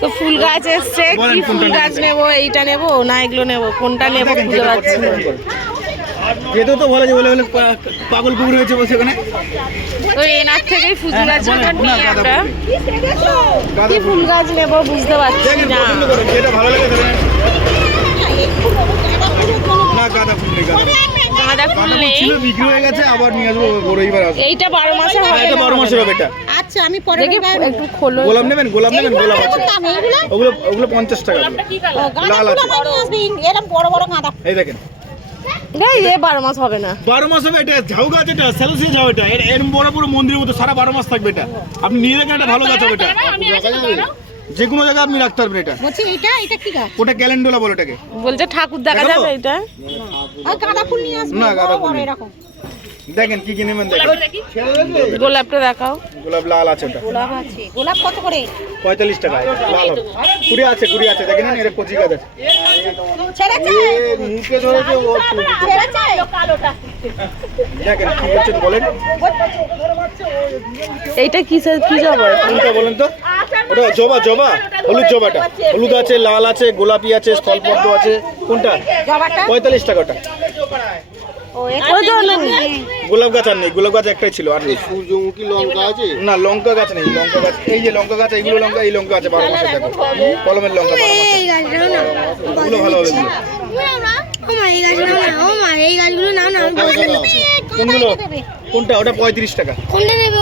তো ফুল গাছ এসছে, কি ফুল গাছ নেবো, এইটা নেবো না এগুলো নেবো, কোনটা নেবো খুঁজে পাচ্ছি না। যেহেতু তো বলে যে বলে বলে পাগল কুকুর হয়েছে বলছে ওখানে। তো এনার থেকেই ফুল গাছটা নিয়ে আমরা গাঁদা কি ফুল গাছ নেবো বুঝতে পারছি দেখেন না। পছন্দ করেন, যেটা ভালো লাগে সেটা নেন। না গাঁদা ফুল নেই, গাঁদা গাঁদা ফুল নেই, ছিল বিক্রি হয়ে গেছে, আবার নিয়ে আসবো বড় এইবার আসবো। এইটা 12 মাসের হ্যাঁ, হয় এটা 12 মাসের হবে এটা। আচ্ছা আমি পরে দেখি একটু খোলো। গোলাপ নেবেন, গোলাপ নেবেন, গোলাপ আছে এগুলো ওগুলো ওগুলো 50 টাকা করে। লাল আছে এরকম বড় বড় গাঁদা এই দেখেন এ 12 মাস হবে না। 12 মাস হবে এটা। ঝাউ গাছ এটা, স্যালোসিয়া ঝাউ এটা, এরকম বড় বড় মন্দিরের মতো সারা 12 মাস থাকবে এটা। আপনি নিয়ে দেখেন এটা ভালো গাছ হবে এটা, যে কোনো জায়গায় আপনি রাখতে পারবেন এটা। বলছি এটা কি গাছ? ওটা ক্যালেন্ডুলা বলে এটাকে। বলছে ঠাকুর দেখা দেখাবো? যাবে এটা। আর গাঁদা ফুল নিয়ে আসবে না, গাঁদা বড় ফুল বড় নেই। এরকম। দেখেন কি কি নেবেন দেখেন। গোলাপটা দেখাও। গোলাপ লাল আছে ওটা গোলাপ আছে, গোলাপ কত করে? 45 টাকা লাল হবে। কুড়ি আছে, কুড়ি আছে, দেখেন না এর কচি গাছ আছে। ছেড়েছে মুখে ধরেছে ও ছেড়েছে কালোটা। দেখেন কি বলছেন বলেন। এইটা কিসের কি জবা? কোনটা বলেন তো? ওটা জবা, জবা হলুদ জবাটা। হলুদ আছে, লাল আছে, গোলাপি আছে, স্থলপদ্ম আছে। কোনটা? জবাটা 45 টাকা ওটা। ওই তো গোলাপ গাছ আর নেই, গোলাপ গাছ একটাই ছিল আর নেই। সূর্যমুখী লঙ্কা আছে? না লঙ্কা গাছ নেই, লঙ্কা গাছ এই যে লঙ্কা গাছ, এইগুলো লঙ্কা, এই লঙ্কা আছে 12 মাসের দেখো, কলমের লঙ্কা 12 মাসের। এগুলো ভালো হবে এগুলো। এই গাছগুলো নাও না, কোনগুলো? কোনটা? ওটা 35 টাকা। কোনটা নেবে?